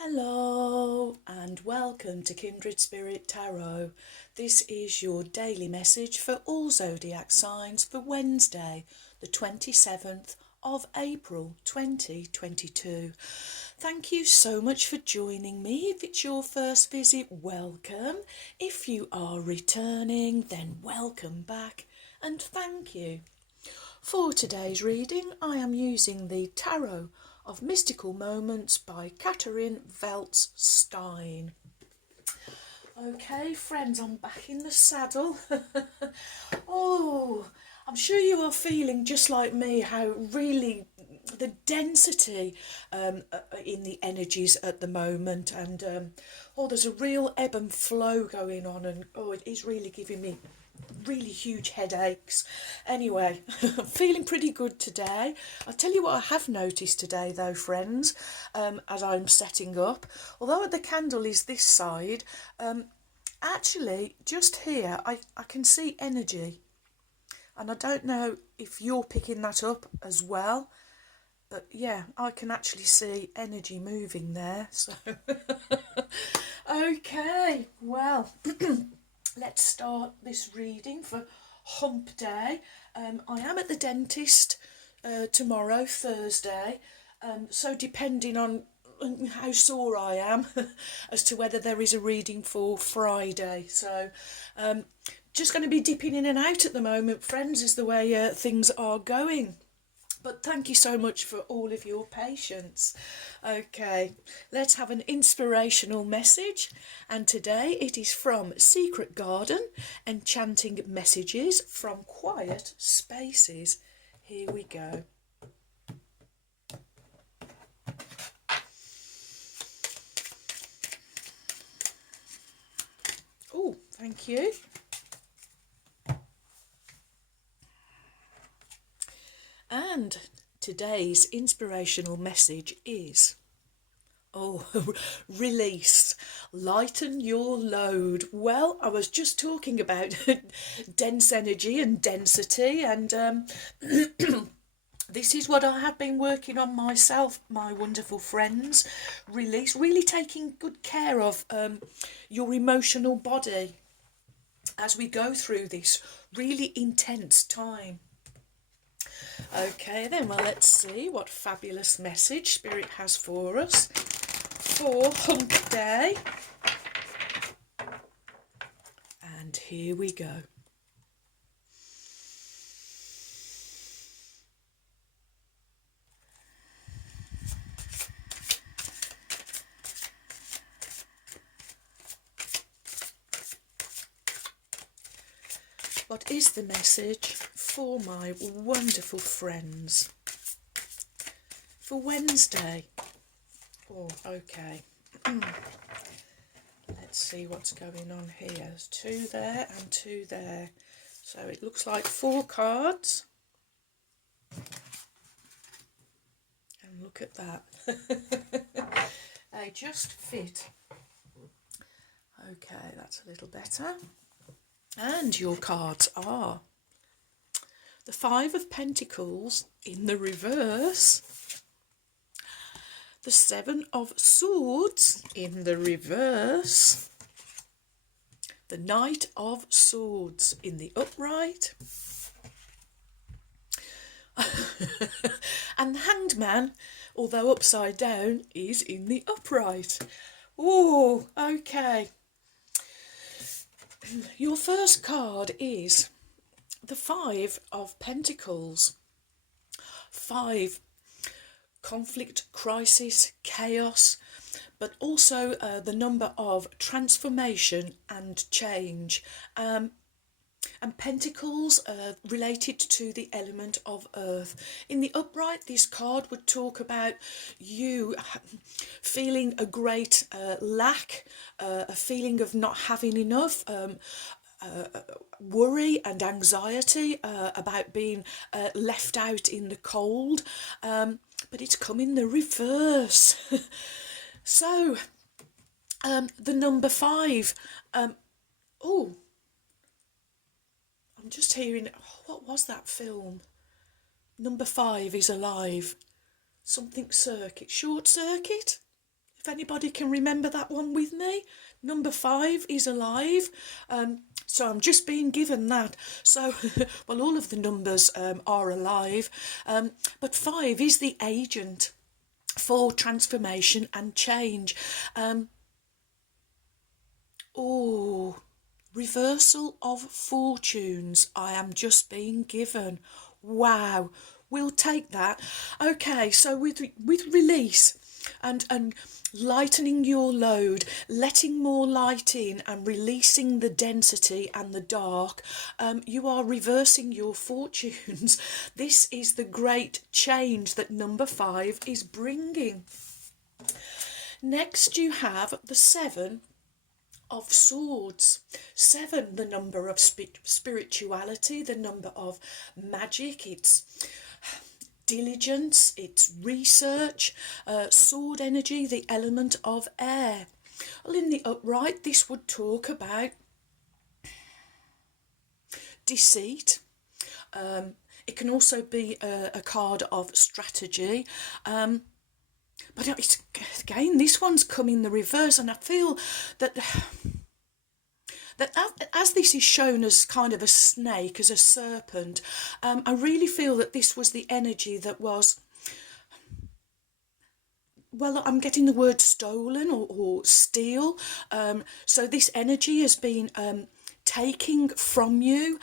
Hello and welcome to Kindred Spirit Tarot. This is your daily message for all zodiac signs for Wednesday, the 27th of April 2022. Thank you so much for joining me. If it's your first visit, welcome. If you are returning, then welcome back and thank you. For today's reading, I am using the Tarot of Mystical Moments by Catherine Veltz-Stein. Okay, friends, I'm back in the saddle. Oh, I'm sure you are feeling just like me how really the density in the energies at the moment, and there's a real ebb and flow going on, and it is really giving me really huge headaches. Anyway, I'm feeling pretty good today. I'll tell you what I have noticed today though, friends, as I'm setting up. Although the candle is this side, actually just here I can see energy. And I don't know if you're picking that up as well. But yeah, I can actually see energy moving there. So, okay, well, let's start this reading for Hump Day. I am at the dentist tomorrow, Thursday, so depending on how sore I am as to whether there is a reading for Friday. So just going to be dipping in and out at the moment, friends, is the way things are going. But thank you so much for all of your patience. Okay, let's have an inspirational message. And today it is from Secret Garden, Enchanting Messages from Quiet Spaces. Here we go. Oh, thank you. And today's inspirational message is, release, lighten your load. Well, I was just talking about dense energy and density, and this is what I have been working on myself, my wonderful friends. Release, really taking good care of your emotional body as we go through this really intense time. Okay then, well, let's see what fabulous message Spirit has for us for Hump Day. And here we go. What is the message for my wonderful friends for Wednesday? Oh, okay. Let's see what's going on here. There's 2 there and 2 there. So it looks like 4 cards. And look at that. They just fit. Okay, that's a little better. And your cards are the 5 of Pentacles in the reverse, the 7 of Swords in the reverse, the Knight of Swords in the upright, and the Hanged Man, although upside down, is in the upright. Oh, okay. Your first card is the 5 of Pentacles. 5, conflict, crisis, chaos, but also the number of transformation and change. And Pentacles related to the element of earth. In the upright, this card would talk about you feeling a great lack, a feeling of not having enough, worry and anxiety about being left out in the cold, but it's come in the reverse. So the number 5, I'm just hearing, what was that film? Number 5 is alive. Something circuit, short circuit? If anybody can remember that one with me, number 5 is alive. So I'm just being given that. So, well, all of the numbers are alive, but 5 is the agent for transformation and change. Reversal of fortunes. I am just being given. Wow, we'll take that. Okay, so with release and lightening your load, letting more light in and releasing the density and the dark, you are reversing your fortunes. This is the great change that number 5 is bringing. Next you have the 7 of swords. 7, the number of spirituality, the number of magic. It's diligence, it's research, sword energy, the element of air. Well, in the upright, this would talk about deceit. It can also be a card of strategy. But it's, again, this one's come in the reverse, and I feel that as this is shown as kind of a snake, as a serpent, I really feel that this was the energy that was, well, I'm getting the word stolen or steal. So this energy has been taking from you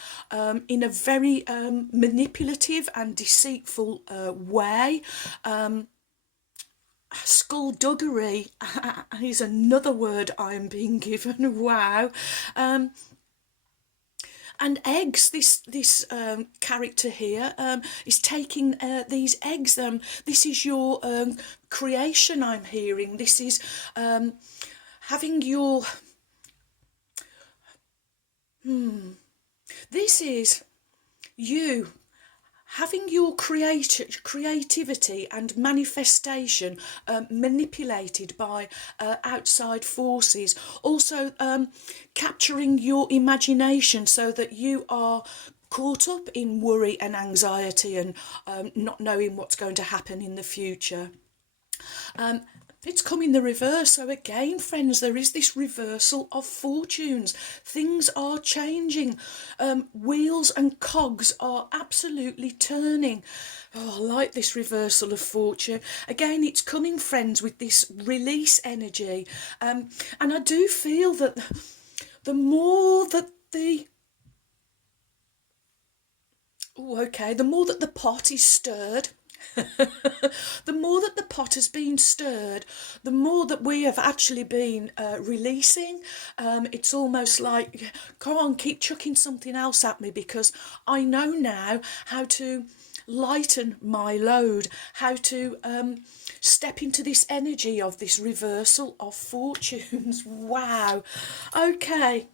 in a very manipulative and deceitful way. Skullduggery is another word I'm being given. Wow. And eggs, this character here is taking these eggs. This is your creation, I'm hearing. This is having your... This is you having your creativity and manifestation manipulated by outside forces. Also capturing your imagination so that you are caught up in worry and anxiety and not knowing what's going to happen in the future. It's come in the reverse. So again, friends, there is this reversal of fortunes. Things are changing. Wheels and cogs are absolutely turning. Oh, I like this reversal of fortune. Again, it's coming, friends, with this release energy. And I do feel that the more that the more that the pot is stirred, the more that the pot has been stirred, the more that we have actually been releasing. It's almost like, come on, keep chucking something else at me, because I know now how to lighten my load, how to step into this energy of this reversal of fortunes. Wow. Okay.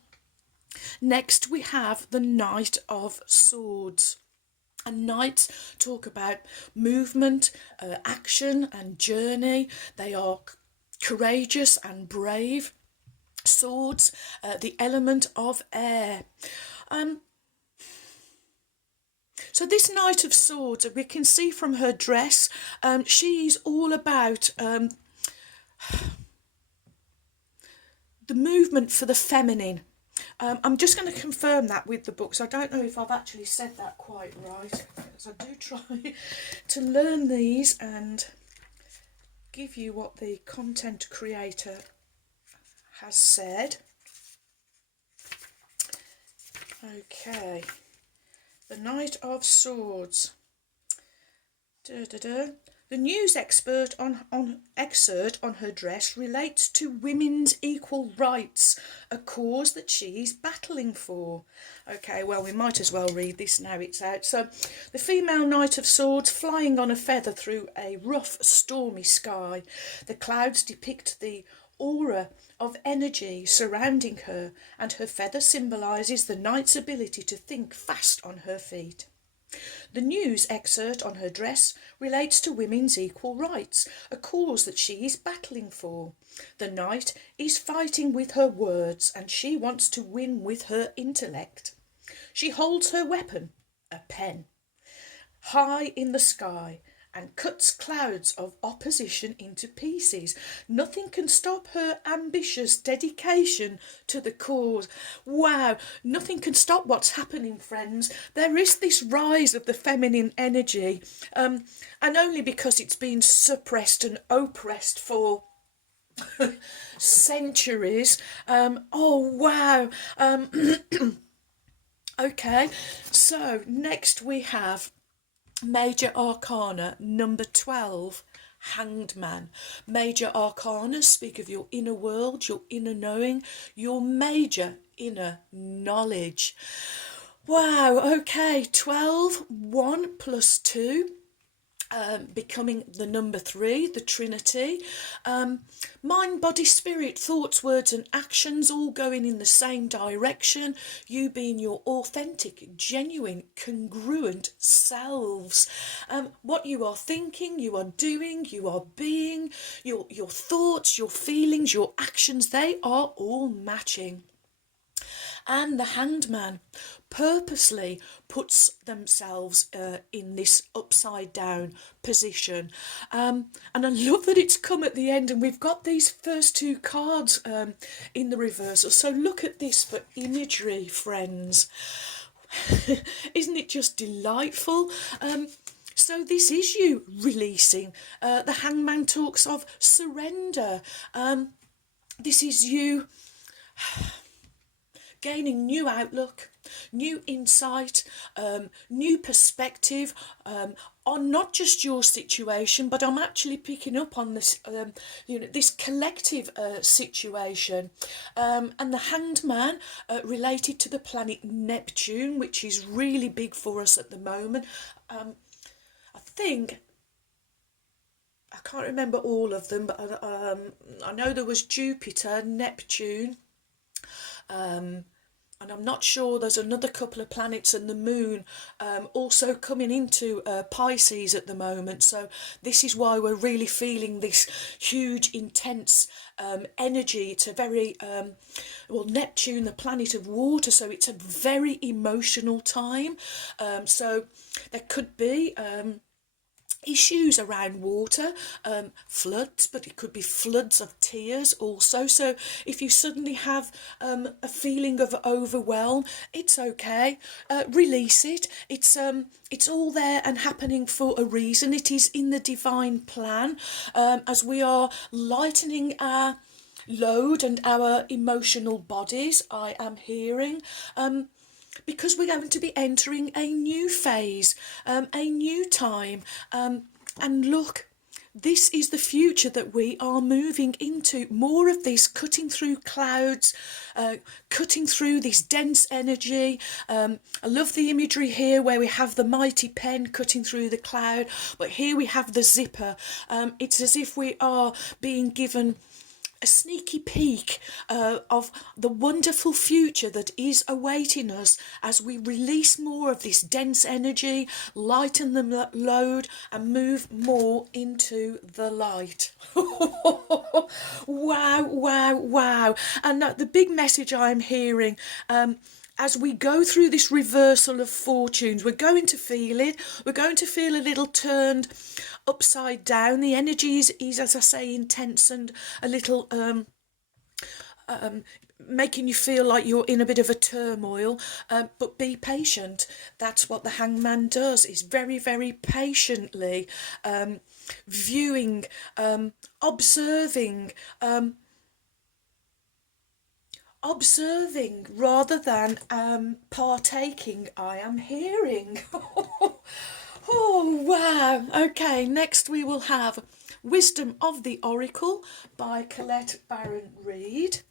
Next we have the Knight of Swords. And knights talk about movement, action and journey. They are courageous and brave. Swords, the element of air. So this Knight of Swords, we can see from her dress, she's all about the movement for the feminine. I'm just going to confirm that with the books. I don't know if I've actually said that quite right, because I do try to learn these and give you what the content creator has said. Okay, the Knight of Swords. The news excerpt on her dress relates to women's equal rights, a cause that she is battling for. Okay, well, we might as well read this now it's out. So, the female Knight of Swords flying on a feather through a rough, stormy sky. The clouds depict the aura of energy surrounding her, and her feather symbolises the knight's ability to think fast on her feet. The news excerpt on her dress relates to women's equal rights, a cause that she is battling for. The knight is fighting with her words, and she wants to win with her intellect. She holds her weapon, a pen, high in the sky, and cuts clouds of opposition into pieces. Nothing can stop her ambitious dedication to the cause. Wow, nothing can stop what's happening, friends. There is this rise of the feminine energy, and only because it's been suppressed and oppressed for centuries. Oh, wow. Okay, so next we have Major Arcana number 12, Hanged Man. Major Arcana speak of your inner world, your inner knowing, your major inner knowledge. Wow, okay, 12, 1 plus 2. Becoming the number 3, the Trinity. Mind, body, spirit, thoughts, words and actions all going in the same direction. You being your authentic, genuine, congruent selves. What you are thinking, you are doing, you are being, your thoughts, your feelings, your actions, they are all matching. And the Hanged Man purposely puts themselves in this upside down position, and I love that it's come at the end and we've got these first 2 cards in the reversal. So look at this for imagery, friends. Isn't it just delightful? So this is you releasing. The Hangman talks of surrender. This is you gaining new outlook, new insight, new perspective on not just your situation, but I'm actually picking up on this, this collective situation. And the Hanged Man related to the planet Neptune, which is really big for us at the moment. I think, I can't remember all of them, but I know there was Jupiter, Neptune, and I'm not sure, there's another couple of planets and the moon also coming into Pisces at the moment. So this is why we're really feeling this huge, intense energy. It's a very, Neptune, the planet of water, so it's a very emotional time. So there could be issues around water, floods, but it could be floods of tears also. So if you suddenly have a feeling of overwhelm, it's okay, release it. It's all there and happening for a reason. It is in the divine plan, as we are lightening our load and our emotional bodies, I am hearing, because we're going to be entering a new phase, a new time. And look, this is the future that we are moving into. More of this, cutting through clouds, cutting through this dense energy. I love the imagery here where we have the mighty pen cutting through the cloud, but here we have the zipper. It's as if we are being given a sneaky peek of the wonderful future that is awaiting us as we release more of this dense energy, lighten the load and move more into the light. Wow, wow, wow. And the big message I'm hearing, as we go through this reversal of fortunes, we're going to feel it. We're going to feel a little turned upside down. The energy is, as I say, intense and a little making you feel like you're in a bit of a turmoil, but be patient. That's what the Hangman does, is very, very patiently viewing, observing rather than partaking, I am hearing. Oh, wow. Okay, next we will have Wisdom of the Oracle by Colette Barron Reed.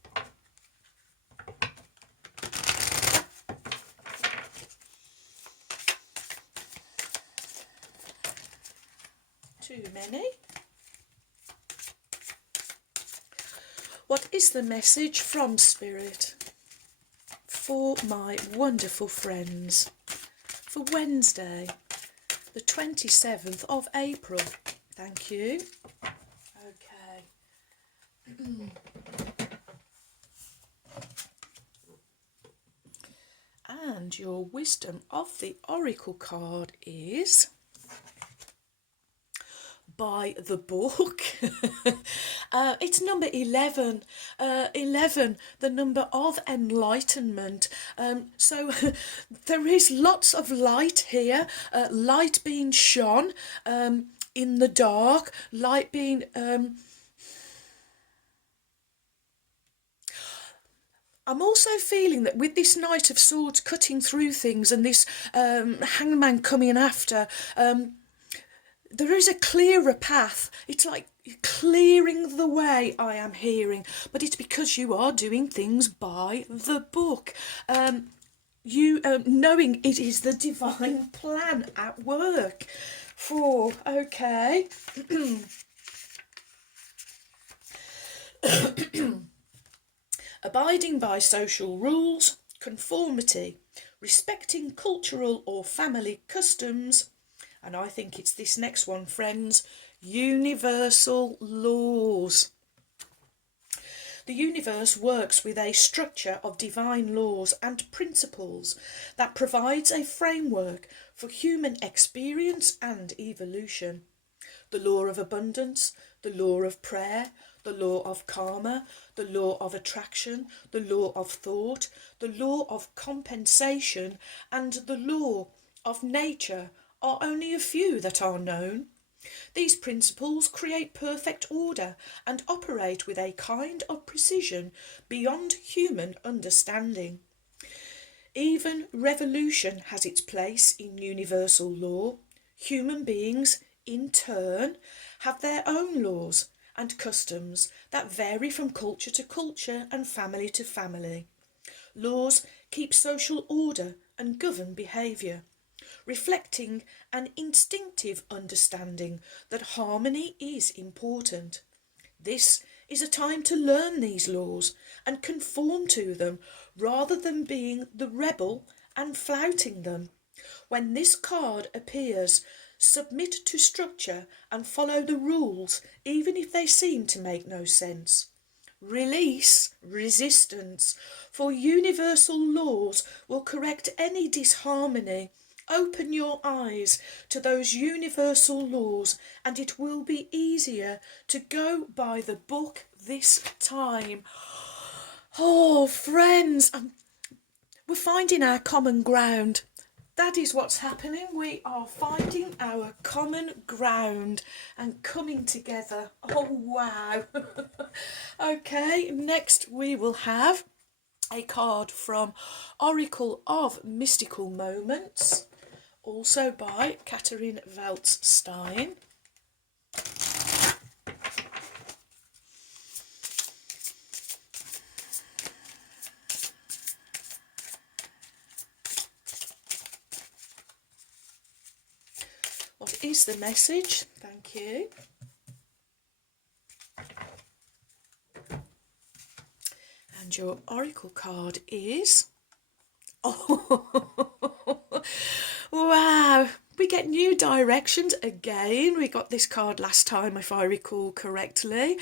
Too many. What is the message from Spirit for my wonderful friends for Wednesday, the 27th of April? Thank you. Okay. And your Wisdom of the Oracle card is by the book. It's number 11. 11, the number of enlightenment. So there is lots of light here, light being shone in the dark, light being... I'm also feeling that with this Knight of Swords cutting through things and this hangman coming after, there is a clearer path. It's like clearing the way, I am hearing, but it's because you are doing things by the book. You knowing it is the divine plan at work. Okay. Abiding by social rules, conformity, respecting cultural or family customs, and I think it's this next one, friends, universal laws. The universe works with a structure of divine laws and principles that provides a framework for human experience and evolution. The law of abundance, the law of prayer, the law of karma, the law of attraction, the law of thought, the law of compensation, and the law of nature are only a few that are known. These principles create perfect order and operate with a kind of precision beyond human understanding. Even revolution has its place in universal law. Human beings, in turn, have their own laws and customs that vary from culture to culture and family to family. Laws keep social order and govern behaviour, reflecting an instinctive understanding that harmony is important. This is a time to learn these laws and conform to them rather than being the rebel and flouting them. When this card appears, submit to structure and follow the rules even if they seem to make no sense. Release resistance, for universal laws will correct any disharmony. Open your eyes to those universal laws and it will be easier to go by the book this time. Oh, friends, we're finding our common ground. That is what's happening. We are finding our common ground and coming together. Oh, wow. Okay, next we will have a card from Oracle of Mystical Moments, also by Catherine Weltstein. What is the message? Thank you. And your oracle card is... Oh, wow. We get new directions again. We got this card last time, if I recall correctly.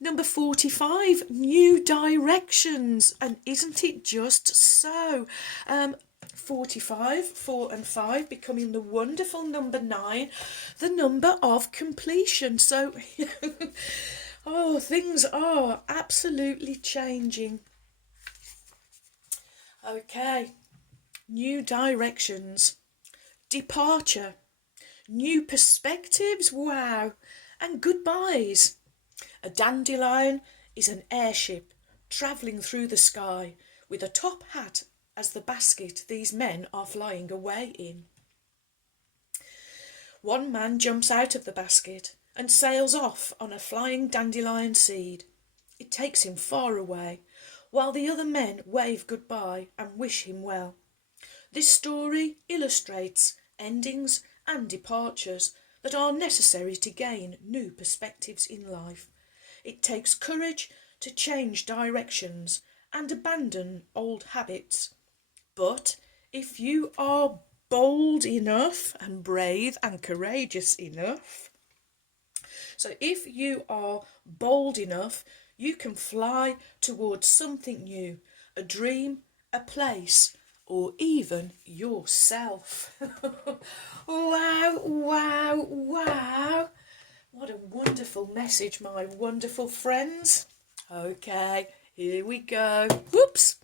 Number 45, new directions. And isn't it just so? 45, 4 and 5 becoming the wonderful number 9, the number of completion. So, oh, things are absolutely changing. Okay, new directions, departure, new perspectives, wow, and goodbyes. A dandelion is an airship travelling through the sky with a top hat as the basket these men are flying away in. One man jumps out of the basket and sails off on a flying dandelion seed. It takes him far away, while the other men wave goodbye and wish him well. This story illustrates endings and departures that are necessary to gain new perspectives in life. It takes courage to change directions and abandon old habits. But if you are bold enough and brave and courageous enough, so if you are bold enough, you can fly towards something new, a dream, a place, or even yourself. Wow, wow, wow. What a wonderful message, my wonderful friends. Okay, here we go. Whoops!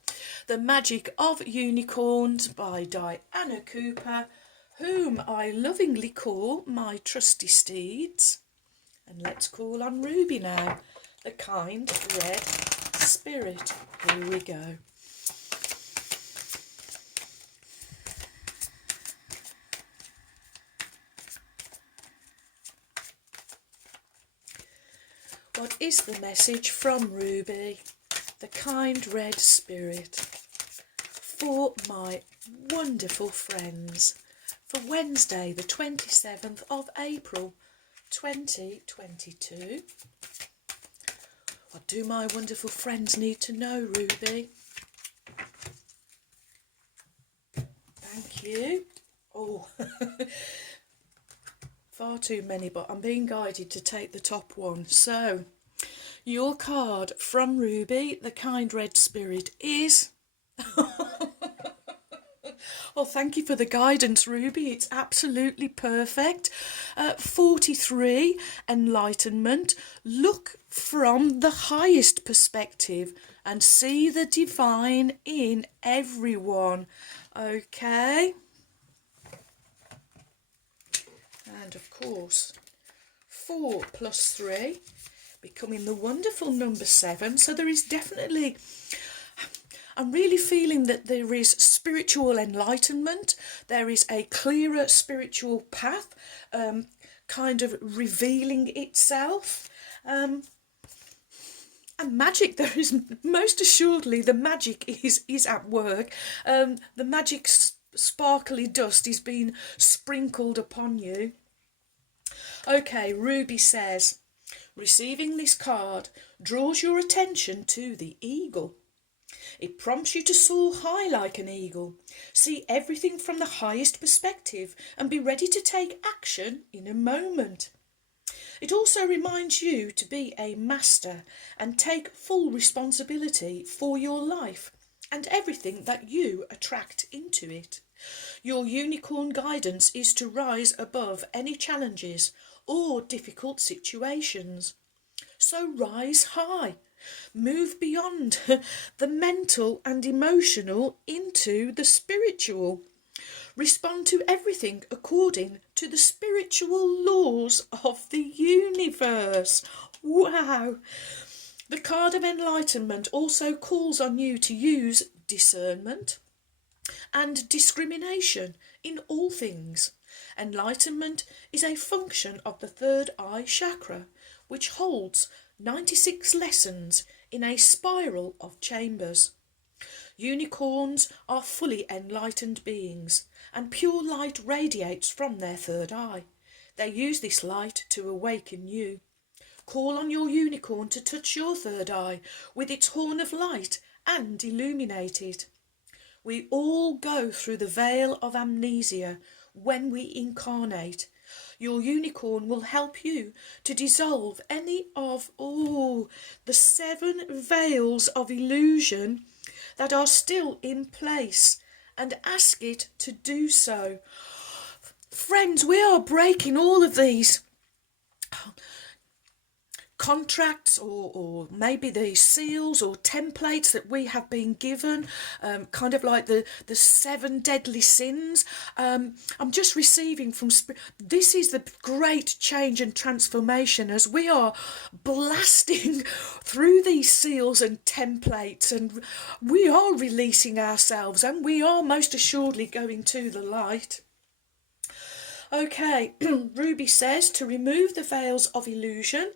The Magic of Unicorns by Diana Cooper, whom I lovingly call my trusty steeds. And let's call on Ruby now, the kind red spirit. Here we go. What is the message from Ruby, the kind red spirit, for my wonderful friends for Wednesday the 27th of April 2022? What do my wonderful friends need to know, Ruby? Thank you. Oh, far too many, but I'm being guided to take the top one. So, your card from Ruby, the kind red spirit, is... Oh, thank you for the guidance, Ruby. It's absolutely perfect. 43, enlightenment. Look from the highest perspective and see the divine in everyone. Okay. And of course, 4 plus 3, becoming the wonderful number 7. So there is definitely... I'm really feeling that there is spiritual enlightenment, there is a clearer spiritual path kind of revealing itself. And magic, there is most assuredly, the magic is at work. The magic sparkly dust is being sprinkled upon you. Okay, Ruby says, receiving this card draws your attention to the eagle. It prompts you to soar high like an eagle, see everything from the highest perspective and be ready to take action in a moment. It also reminds you to be a master and take full responsibility for your life and everything that you attract into it. Your unicorn guidance is to rise above any challenges or difficult situations. So rise high. Move beyond the mental and emotional into the spiritual. Respond to everything according to the spiritual laws of the universe. Wow! The card of enlightenment also calls on you to use discernment and discrimination in all things. Enlightenment is a function of the third eye chakra, which holds 96 lessons in a spiral of chambers. Unicorns are fully enlightened beings, and pure light radiates from their third eye. They use this light to awaken you. Call on your unicorn to touch your third eye with its horn of light and illuminate it. We all go through the veil of amnesia when we incarnate. Your unicorn will help you to dissolve any of the 7 veils of illusion that are still in place and ask it to do so. Friends, we are breaking all of these contracts or maybe the seals or templates that we have been given, kind of like the 7 deadly sins. I'm just receiving from spirit. This is the great change and transformation as we are blasting through these seals and templates, and we are releasing ourselves, and we are most assuredly going to the light. Okay, Ruby says to remove the veils of illusion,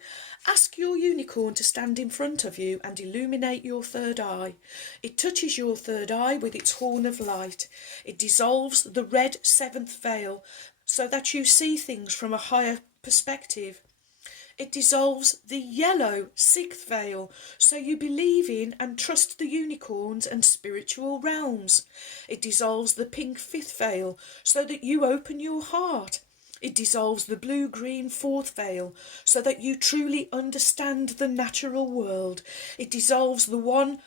ask your unicorn to stand in front of you and illuminate your third eye. It touches your third eye with its horn of light. It dissolves the red 7th veil so that you see things from a higher perspective. It dissolves the yellow 6th veil so you believe in and trust the unicorns and spiritual realms. It dissolves the pink 5th veil so that you open your heart. It dissolves the blue-green 4th veil so that you truly understand the natural world. It dissolves the 1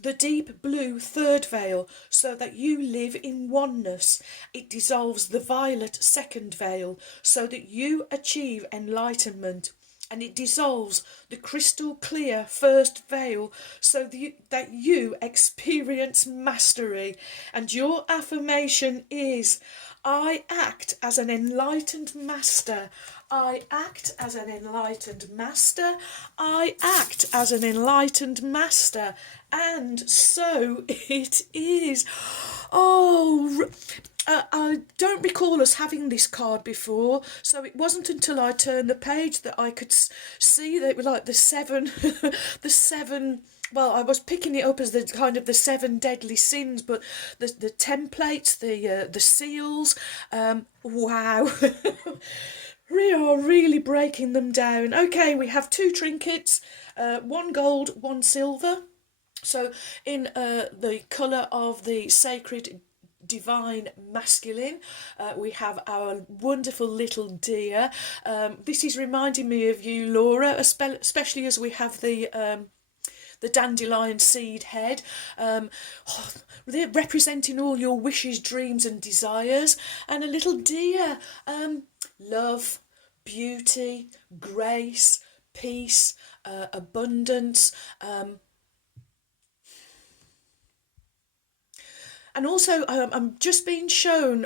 the deep blue third veil, so that you live in oneness. It dissolves the violet second veil, so that you achieve enlightenment. And it dissolves the crystal clear first veil, so that you experience mastery. And your affirmation is, I act as an enlightened master. I act as an enlightened master. I act as an enlightened master. And so it is. Oh, I don't recall us having this card before, so it wasn't until I turned the page that I could see that it was like the seven, the seven. Well, I was picking it up as the kind of the seven deadly sins, but the templates, the seals, wow. We are really breaking them down. Okay, we have 2 trinkets, 1 gold, 1 silver. So in the colour of the sacred divine masculine, we have our wonderful little deer. This is reminding me of you, Laura, especially as we have the dandelion seed head. They're representing all your wishes, dreams and desires. And a little deer, love, beauty, grace, peace, abundance, and also I'm just being shown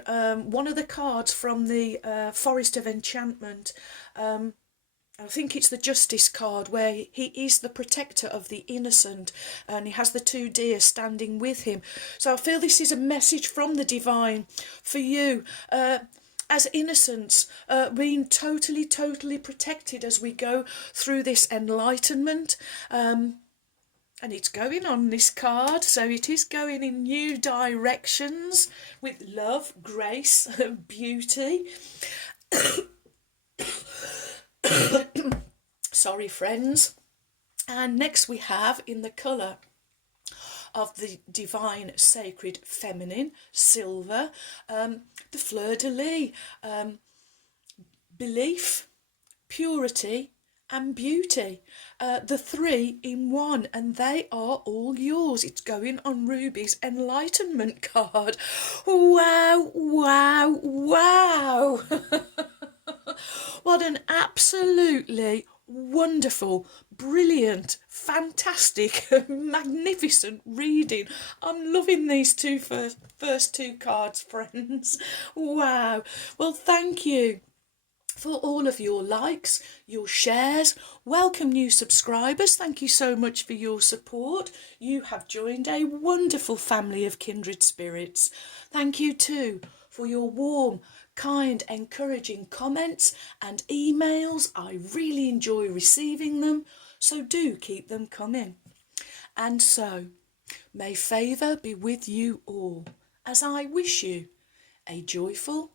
one of the cards from the Forest of Enchantment. I think it's the Justice card, where he is the protector of the innocent, and he has the 2 deer standing with him. So I feel this is a message from the divine for you, as innocents, being totally protected as we go through this enlightenment. And it's going on this card, so it is going in new directions with love, grace, beauty. Sorry, friends. And next we have, in the colour of the divine sacred feminine, silver, the fleur-de-lis, belief, purity and beauty, the 3 in 1, and they are all yours. It's going on Ruby's enlightenment card. Wow, wow, wow. What an absolutely wonderful, brilliant, fantastic, magnificent reading. I'm loving these first 2 cards, friends. Wow. Well, thank you for all of your likes, your shares. Welcome new subscribers. Thank you so much for your support. You have joined a wonderful family of kindred spirits. Thank you too for your warm, kind, encouraging comments and emails. I really enjoy receiving them, so do keep them coming. And so, may favour be with you all, as I wish you a joyful,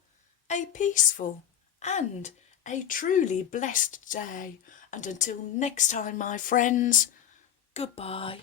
a peaceful, and a truly blessed day. And until next time, my friends, goodbye.